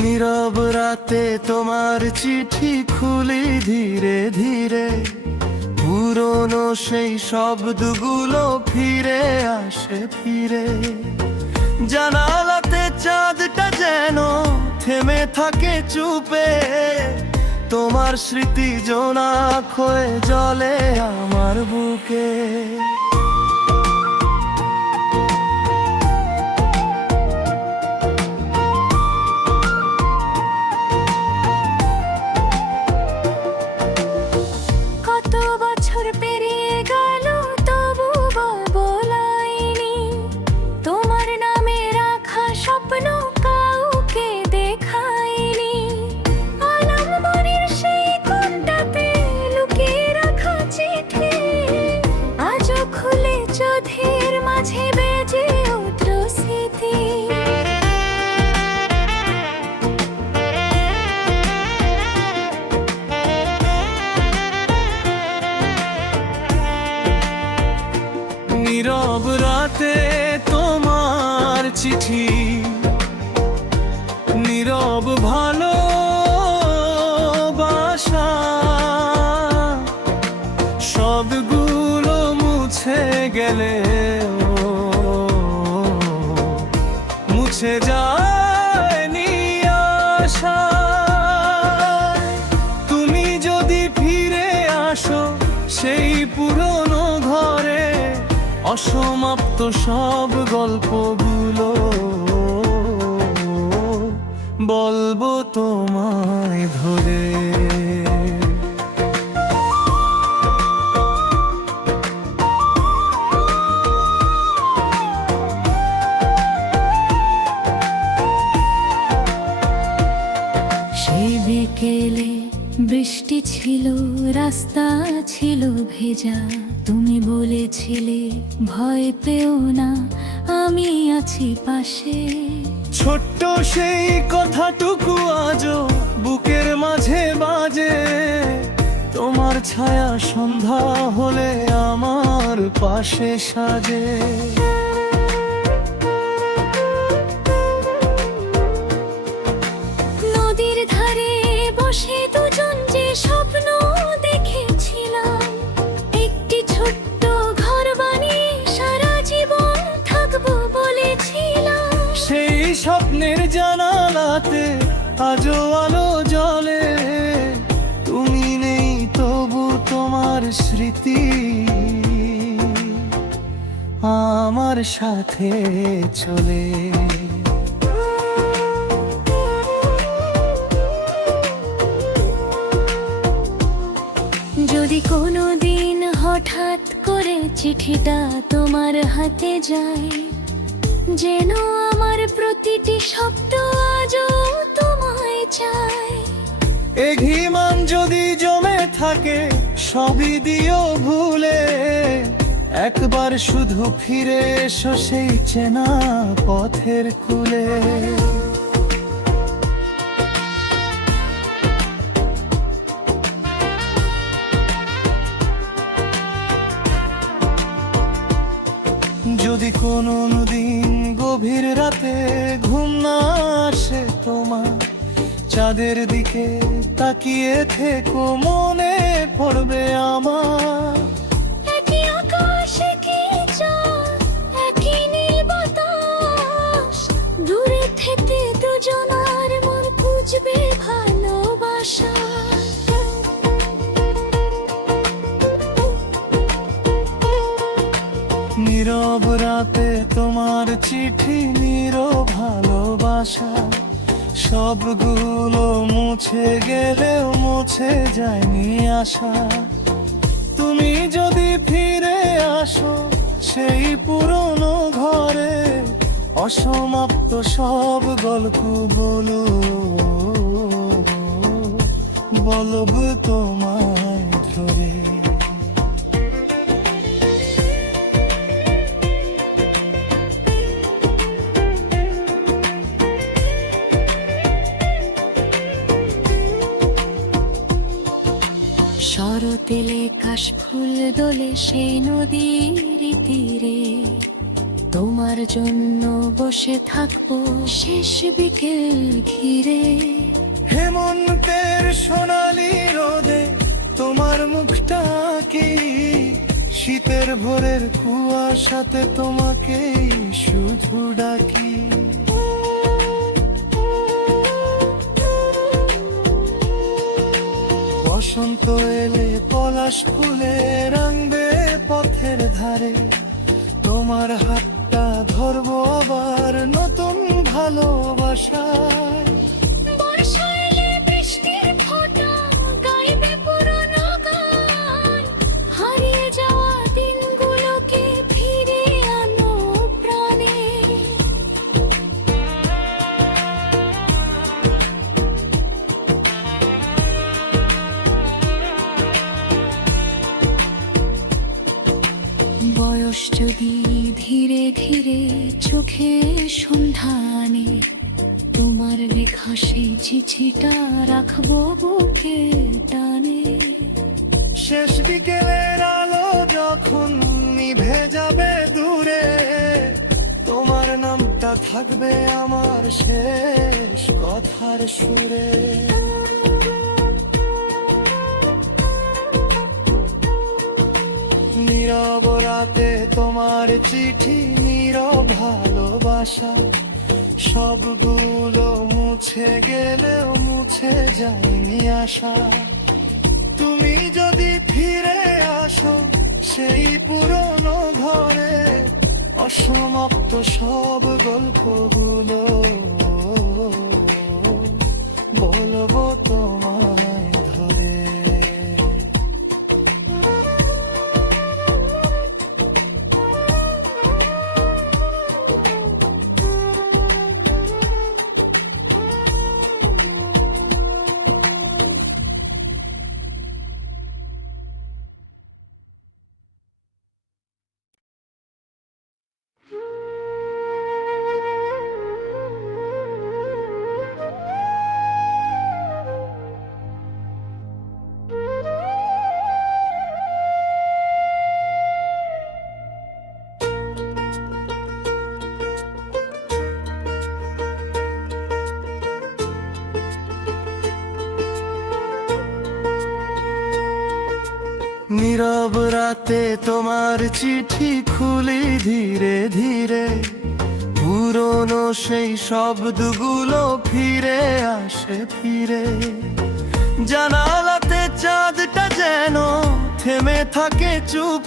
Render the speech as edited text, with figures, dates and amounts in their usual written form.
নীরব রাতে তোমার চিঠি খুলি ধীরে ধীরে, পুরনো সেই শব্দগুলো ফিরে আসে ফিরে। জানালাতে চাঁদটা যেন থেমে থাকে চুপে, তোমার স্মৃতি জোনাক হয়ে জ্বলে আমার বুকে। কত বছর পেরিয়ে গেল তবু বলাইনি, তোমার নামে রাখা স্বপ্ন কাউকে দেখাইনি। আলমবাড়ির সেই কোণটাতে লুকিয়ে রাখা চিঠি আজও খুলে চোখের মাঝে বেজে উঠল স্মৃতি। নীরব রাতে তোমার চিঠি, নীরব ভালোবাসা, সবগুলো মুছে গেলে মুছে যায়নি আশা। তুমি যদি ফিরে আসো সেই পুরনো ঘরে, অসমাপ্ত সব গল্পগুলো বলবো তোমায় ধরে। সেই বিকেলে বৃষ্টি ছিল, রাস্তা ছিল ভেজা, তুমি বলেছিলে ভয় পেও না, আমি আছি পাশে। ছোট্ট সেই কথাটুকু আজও বুকের মাঝে বাজে, তোমার ছায়া সন্ধ্যা হলে আমার পাশে সাজে। নদীর ধারে বসে দুজন যে স্বপ্ন দেখেছিলাম, একটি ছোট্ট ঘর বানিয়ে সারা জীবন থাকবো বলেছিলাম। সেই স্বপ্নের জানালাতে আজও আলো জ্বলে, তুমি নেই তবু তোমার স্মৃতি আমার সাথে চলে। যদি কোনো দিন হঠাৎ করে চিঠিটা তোমার হাতে যায়, যেন আমার প্রতিটি শব্দ আজও তোমায় চায়। অভিমান যদি জমে থাকে সবই দিও ভুলে, একবার শুধু ফিরে এসো সেই চেনা পথের কূলে। যদি কোনো দিন গভীর রাতে ঘুম না আসে তোমার, চাঁদের দিকে তাকিয়ে থেকো, মনে পড়বে আমার। একই আকাশ, একই চাঁদ, একই নীল বাতাস, দূরে থেকে দুজনার মন খুঁজবে ভালোবাসা। নীরব রাতে তোমার চিঠি, নীরব ভালোবাসা, সবগুলো মুছে গেলেও মুছে যায়নি আশা। তুমি যদি ফিরে আসো সেই পুরনো ঘরে, অসমাপ্ত সব গল্প বলবো তোমায় ধরে। শরতেলে কাশফুল দোলে সেই নদীর তীরে, তোমার জন্য বসে থাকবো শেষ বিকেল ঘিরে। হেমন্তের সোনালি রোদে তোমার মুখটা কি, শীতের ভোরের কুয়াশাতে তোমাকে শুধু ডাকি। বসন্ত এলে পলাশ ফুলে রাঙবে পথের ধারে, তোমার হাতটা ধরবো আবার নতুন ভালোবাসায়। বর্ষা এলে বৃষ্টির ফোঁটা গাইবে পুরনো গান, হারিয়ে যাওয়া দিনগুলোকে ফিরে আনো প্রাণে। বয়স যদি ধীরে ধীরে চোখে সন্ধানে, তোমার লেখা সেই চিঠিটা রাখবো বুকে টানে। শেষ বিকেলের আলো যখন নিভে যাবে দূরে, তোমার নামটা থাকবে আমার শেষ কথার সুরে। নীরব রাতে তোমার চিঠি, নীরব ভালোবাসা, সবগুলো মুছে গেলেও মুছে যায়নি আশা। তুমি যদি ফিরে আসো সেই পুরনো ঘরে, অসমাপ্ত সব গল্পগুলো বলবো তোমায় ধরে। নীরব রাতে তোমার চিঠি খুলি ধীরে ধীরে, পুরনো সেই শব্দগুলো ফিরে আসে ফিরে। জানালাতে চাঁদটা যেন থেমে থাকে চুপ